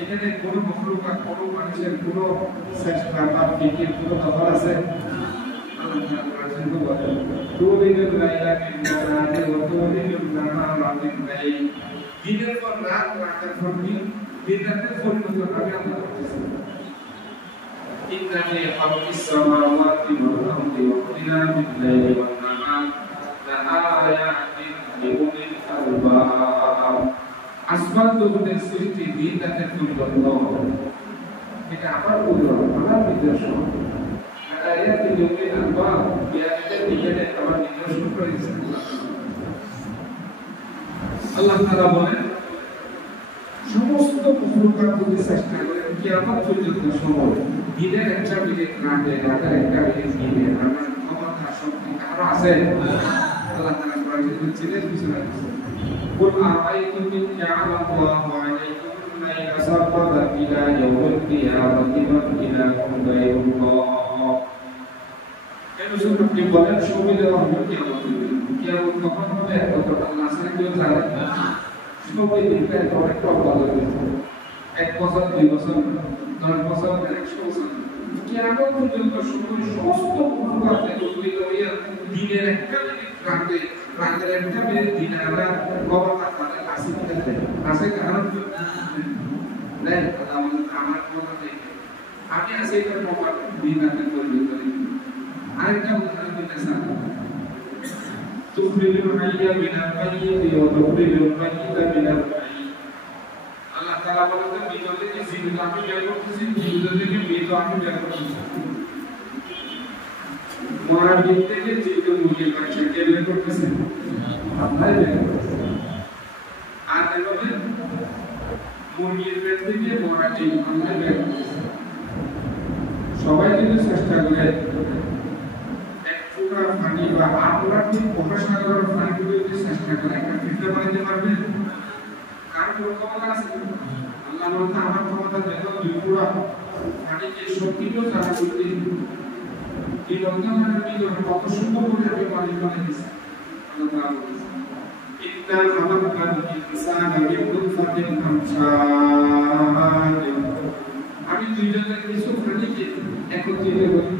এখানে কোনো মখলুকাত কোনো মানুষের কোনো চেষ্টা বা ফিকির কোনো দখল আছে? আল্লাহ তাআলা বলেছেন তো বলেন তুলিদুল লাইলা ফিন নাহারি ওয়া তুলিদুল নাহারা ফিল লাইল। দিনের পর রাত, রাতের পর দিন, দিন রাতের পরিবর্তন আমি আল্লাহ করতেছি। ইন্না ফি খালকিস সামাওয়াতি ওয়াল আরদি ওয়া ইখতিলাফিল লাইলি ওয়ান নাহার লাআয়াতিন লিউলিল আলবাব। আসমান জগতের সৃষ্টি, দিন রাতের পরিবর্তন, এটা আমার কুদরত, আমার নিদর্শন। লাআয়াতিন লিউলিল আলবাব, বিয়াদের দিকে আমার নিদর্শন করে দিয়েছেন আল্লাহ তাআলা বলেন সমস্ত মখলুকাত যদি চেষ্টা করে কিয়ামত পর্যন্ত সময় দিনের একটা মিনিট রাতে, রাতের একটা মিনিট দিনে আমার ক্ষমতা শক্তি কারো আছে? আল্লাহ তাআলা বলেন চিনে কিছু না قل أرأيتم إن جعل الله عليكم الليل سرمدا إلى يوم القيامة من إله غير الله। কেন শুধু আপনি বলেন সবিলে হবে কিয়ামত, কিয়ামত কখন হবে এত আল্লাহ ছাড়া কেউ জানে না। সবাই দেখতে অনেক বদল হয়েছে, 1 বছর 2 বছর 10 বছর 100 বছর কিয়ামত পর্যন্ত সমস্ত মখলুকাতে তৈরি দিনের একটা মিনিট রাতে, রাতের একটা মিনিট দিনে আমরা ক্ষমতা তাদের কাছে দিতে আছে কারণ নাই আমার ক্ষমতা নেই, আমি আছি এটা প্রমাণ দিন রাতে পরিবর্তন। আরেকটা উদাহরণ দিতে চাই তুখরিজুল হাইয়া মিনাল মাইয়িতি ওয়া তুখরিজুল মাইয়িতা মিনাল হাইয়্যি। আল্লাহ তাআলা বলেন মৃত থেকে জীবিত আমি বের করতেছি, জীবিত থেকে মৃত আমি বের করতেছি। মরা বীজ থেকে জীবিত মুরগির বাচ্চা কে বের করতেছে? আল্লাহ বের করতেছে। আর এভাবে মুরগির পেট থেকে মরা ডিম আল্লাহ বের করতেছে। সবাই যদি চেষ্টা করে পানি বা আটলান্টিক মহাসাগরের পানিগুলো যদি চেষ্টা করে একটা ফিল্টার বানাতে পারবে? কার ক্ষমতা আছে? আল্লাহ বলতে আমার ক্ষমতা দেখো, দুই পুরা পানিকে শক্তিও যারা করতে এই রমজানের ভিতরে কত সুন্দর করে আমি পানি বানিয়েছি। আল্লাহ তাআলা বলেছেন ইন্না খালাকনাল ইনসানা মিন নুতফাতিন আমশাজ। আমি দুইজনের কিছু প্রাণীকে একত্রিত করি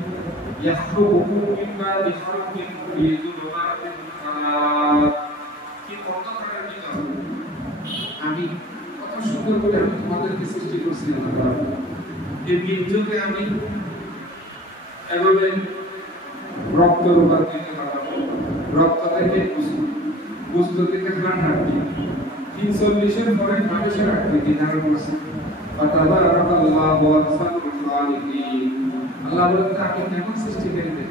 ইয়াখলুকু মিন বাদি খালকিন ফি যুলমাতিন সালাত। কি অন্ধকারের ভিতর আমি কত সুন্দর করে আমি তোমাদেরকে সৃষ্টি করছি। আল্লাহ এই বীর্যকে আমি এভাবে রক্ত রূপান্তরিত করাবো, রক্ত থেকে গোশত থেকে হাড় হাঁটবে। 340 পরে মানুষের আকৃতি ধারণ করছে। ফাতাবারাকাল্লাহু আহসানুল খালিকিন। আল্লাহ বলেন আমি কেমন সৃষ্টি করেছি।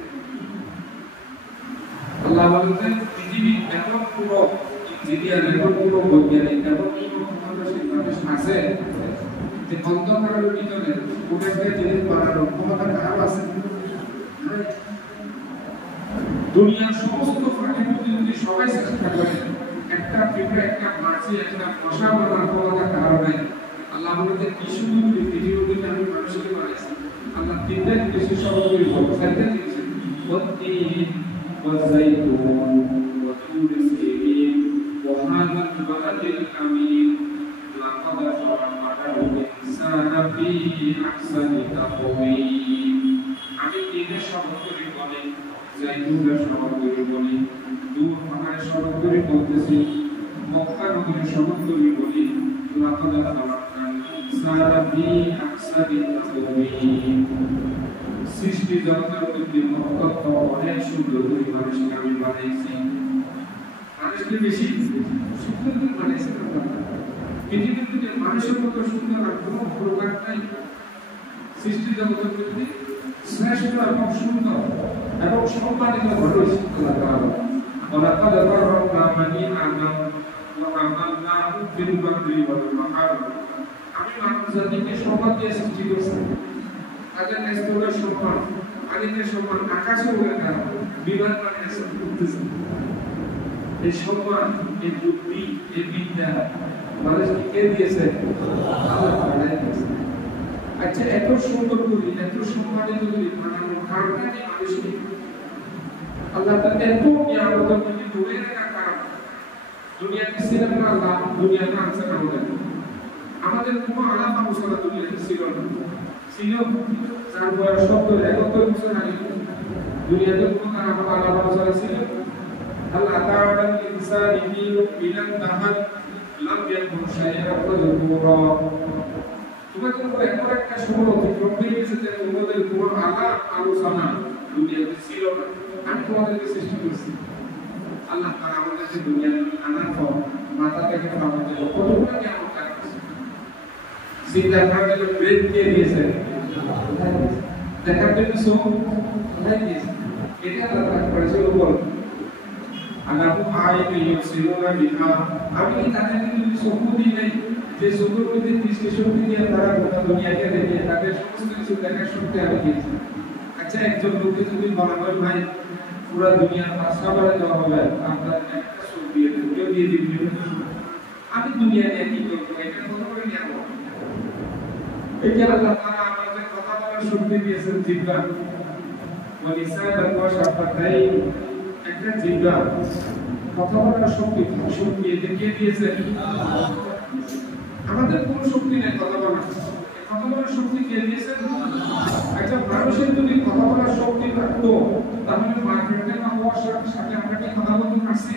আল্লাহ বলেন পৃথিবী এমন পুরো ইঞ্জিনিয়ার, এমন পুরো বৈজ্ঞানিক, এমন পুরো ক্ষমতাশীল মানুষ আছে যে অন্ধকারের ভিতরে কোথায় জিনিস বানানোর ক্ষমতা কারো আছে? দুনিয়ার সমস্ত প্রাণীর যদি সবাই চেষ্টা করে একটা পিঁপড়া, একটা মাছি, একটা মশা বানানোর ক্ষমতা কারো নাই। আল্লাহ বলতে কি সুন্দর পৃথিবীতে আমি মানুষকে বানাইছি। আল্লাহ তিনটা জিনিস সর্বোপরি বলবো, চারটা জিনিস ওয়াত্তিন ওয়াযাইতুন ওয়া তুরি সিনিন ওয়া হাযাল বালাদিল আমিন লাকাদ খালাকনাল ইনসানা ফি আহসানি তাকওয়িম। আমি তিনের সর্বোপরি বলি, জাইতুনের সর্বোপরি বলি, দূর পাহাড়ের সর্বোপরি বলতেছি, মক্কা নগরীর সর্বোপরি বলি লাকাদ খালাকনাল ইনসানা ফি আহসানি তাকওয়িম। সৃষ্টি জগতের মধ্যে মহত্ব অনেক সুন্দর করে মানুষকে আমি বানাইছি। মানুষকে বেশি সুন্দর করে বানাইছি। পৃথিবীর মধ্যে মানুষের মতো সুন্দর আর কোনো প্রকার নাই। সৃষ্টি জগতের মধ্যে শ্রেষ্ঠ এবং সুন্দর এবং সম্মানিত মানুষ আল্লাহ তাআলা। ওয়ালাকাদ কাররামনা বানি আদম ওয়া হামালনাহুম ফিল বাররি ওয়াল বাহর। আমি মানব জাতিকে সম্মান দিয়ে সৃষ্টি করেছি। তাদের ন্যাস্তের সম্মান, পানিতে সম্মান, আকাশে উড়ে গেল, বিমান বানিয়েছে। এই সম্মান, এই বুদ্ধি, এই বিদ্যা মানুষকে কে দিয়েছে? আল্লাহ তাআলা দিয়েছে। আচ্ছা, এত সুন্দর করে, এত সম্মানিত করে বানানোর কারণটা কি মানুষকে? আল্লাহ তাআলা এত নিয়ামত দিয়ে ধরে রাখার কারণ দুনিয়াতে ছিলেন না। আল্লাহ দুনিয়াতে আনছেন আমাদের। আমাদের কোনো আলাদা মুসলা দুনিয়াতে ছিল না, ছিল যার বয়স 70-71 বছর আগে দুনিয়াতে কোনো তার আমার আলাদা মুসলা ছিল। আল্লাহ তাআলা ইনসানি মিনান দাহার লাম ইয়াকুন শাইআন মাযকুরা। তোমাদের উপর এমন একটা সময় অতিক্রম হয়ে গেছে যে তোমাদের কোনো আলোচনা দুনিয়াতে ছিল না, আমি তোমাদেরকে সৃষ্টি করেছি। আল্লাহ তাআলা আমাদেরকে দুনিয়াতে আনার পর মাথা থেকে পাওয়া গেল কতগুলো কেমন কাজ চিন্তা করার জন্য ব্রেন কে দিয়েছে, দেখার জন্য চোখ কোথায় দিয়েছে, এটা আল্লাহ করেছে উপর। আল্লাহু আইবি ইউসিরুনা বিহা, আমি কি তাদেরকে যদি চক্ষু দিই নাই যে চোখের মধ্যে দৃষ্টি শক্তি দিয়ে তারা গোটা দুনিয়াকে দেখে তাদের সমস্ত কিছু দেখার শক্তি আমি দিয়েছি। আচ্ছা, একজন লোককে যদি বলা হয় ভাই পুরো দুনিয়ার পাঁচটা বারে দেওয়া হবে, আপনার একটা চোখ দিয়ে দেবো, কেউ দিয়ে দিবি, আমি দুনিয়া নিয়ে কি করবো, এটা কত করে নেব? এটা আল্লাহ তাআলা আমাদের কথা বলার শক্তি দিয়েছেন জিহ্বা, ওয়ালিসানান ওয়া শাফাতাইন, একটা জিহ্বা কথা বলার শক্তি এটা কে দিয়েছে? আমাদের কোনো শক্তি নেই কথা বলার শক্তি কে দিয়েছেন? একটা মানুষের যদি কথা বলার শক্তি থাকতো তাহলে মার্কেটে না হওয়ার সাথে আমরা কি কথা বলতে পারছি?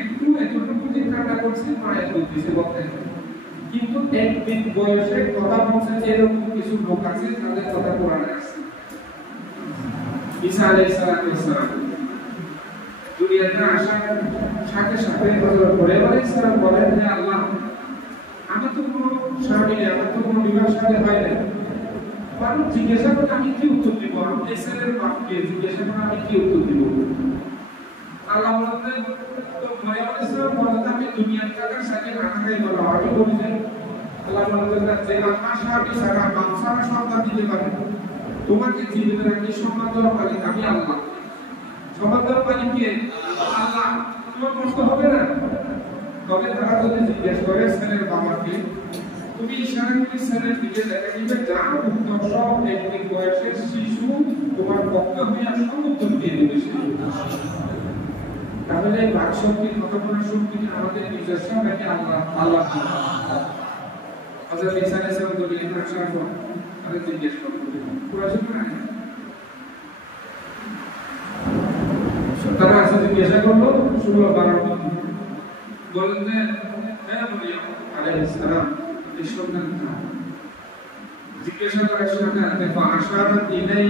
একটু এতটুকু চিন্তা করছি মায়ের বলতেছে বলতে, কিন্তু একদিন বয়সে কথা বলছে যে এরকম কিছু লোক আছে তাদের কথা কোরআনে আছে। ঈসা আলাইহিস সালাম দুনিয়াতে আসার সাথে সাথে হযরত মরিয়ম আলাইহিস সালাম বলেন, হে আল্লাহ, আমি তো কোনো স্বামী নেই, আমার তো কোনো বিবাহ শাদী হয় না, মানুষ জিজ্ঞাসা করে আমি কি উত্তর দিব? আমি ছেলের বাপকে জিজ্ঞাসা করে আমি কি উত্তর দিব? আল্লাহ বলতেন, তো মরিয়ম আলাইহিস সালাম বলেন, আমি দুনিয়ার টাকার সাথে রাখাই বলা, আমি বলি যে আল্লাহ বলতেন যে আমার স্বামী সারা বাচ্চারা সন্তান দিতে পারে, তোমাকে জীবিত রাখি সম্মান দেওয়ার মালিক আমি আল্লাহ। সম্মান দেওয়ার মালিক কে? আল্লাহ। তোমার কষ্ট হবে না? তবে তারা যদি জিজ্ঞেস করে ছেলের বাবাকে, তুমি ইশারা করে ছেলের দিকে দেখা দিবে, যা উত্তর সব একদিন বয়সের শিশু তোমার বক্তব্য হইয়া সব উত্তর দিয়ে দেবে। তাহলে বাক শক্তি, কথা বলার শক্তি আমাদের নিজস্ব নাকি আল্লাহ? হযরত ঈসা আলাইহিস সালাম দুনিয়াতে আসার পর তাদের জিজ্ঞেস করলেন, প্রশ্ন না তারা আসলে জিজ্ঞাসা করলো, শুনলো 12 মিনিট, বলেন যে হ্যাঁ মরিয়ম আলাইহিস সালাম এই সন্তান জিজ্ঞাসা করার সাথে দেখো আশারাত ইলাই,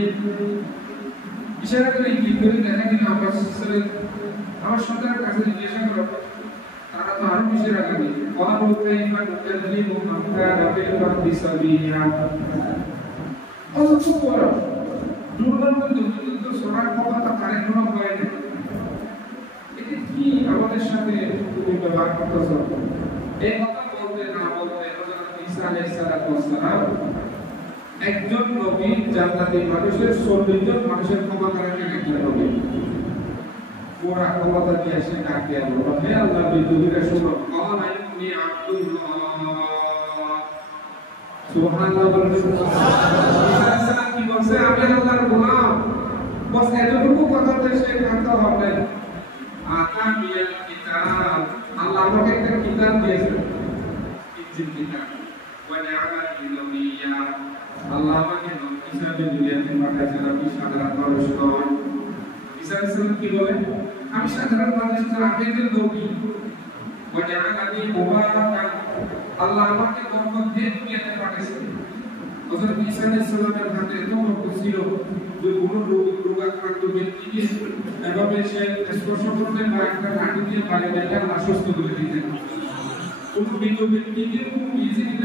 ইশারা করে কি করে দেখা গেল আমার সন্তানের কাছে জিজ্ঞাসা করো, তারা তো আরো বেশি রাখবে, ক্বালু কাইফা নুকাল্লিমু মান কানা ফিল আরদি সাবিয়া। অথচ ওরা দুর্বল দুর্বল শোনার ক্ষমতা তার এখনো হয় না, এটা কি আমাদের সাথে তুমি ব্যবহার করতেছ? এই কথা বলতে না বলতে হযরত ঈসা আলাইহিস সালাম একজন নবী জান্নাতি মানুষের 40 জন মানুষের ক্ষমতা রাখেন একজন নবী, পুরা ক্ষমতা দিয়ে সে ডাক দেয়া বলল, হে আল্লাহ বিদুরা শুনো, ক্বালা ইন্নী আব্দুল্লাহ। সুবহানাল্লাহ বলেন। ঈসা কি বলছে? আমি আল্লাহর গোলাম। বস এতটুকু কথাতে সে কান্ত হবে। আতামিয়াল কিতাব, আল্লাহ আমাকে একটা কিতাব দিয়েছেন, ইনজিল কিতাব, ওয়া জাআলানি নবিয়্যা, আল্লাহ আমাকে নবী হিসেবে দুনিয়াতে পাঠিয়েছেন, আমি সাধারণ মানুষ নই। ঈসা আলাইহিস সালাম কি বলেন? আমি সাধারণ মানুষ না, আমি একজন নবী। ওয়া জাআলানি মুবারাকান, আল্লাহ আমাকে বরকত দিয়ে দুনিয়াতে পাঠিয়েছেন। হযরত ঈসা আলাইহিস সালামের হাতে এত বরকত ছিল যে কোনো রোগাক্রান্ত ব্যক্তিকে এভাবে সে স্পর্শ করতে বা একটা লাঠি দিয়ে বাড়ি দিয়ে আল্লাহ সুস্থ করে দিতেন। কোনো মৃত ব্যক্তিকে কোনো ইজিলি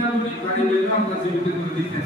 বাড়ি দিয়ে আল্লাহ জীবিত করে দিতেন।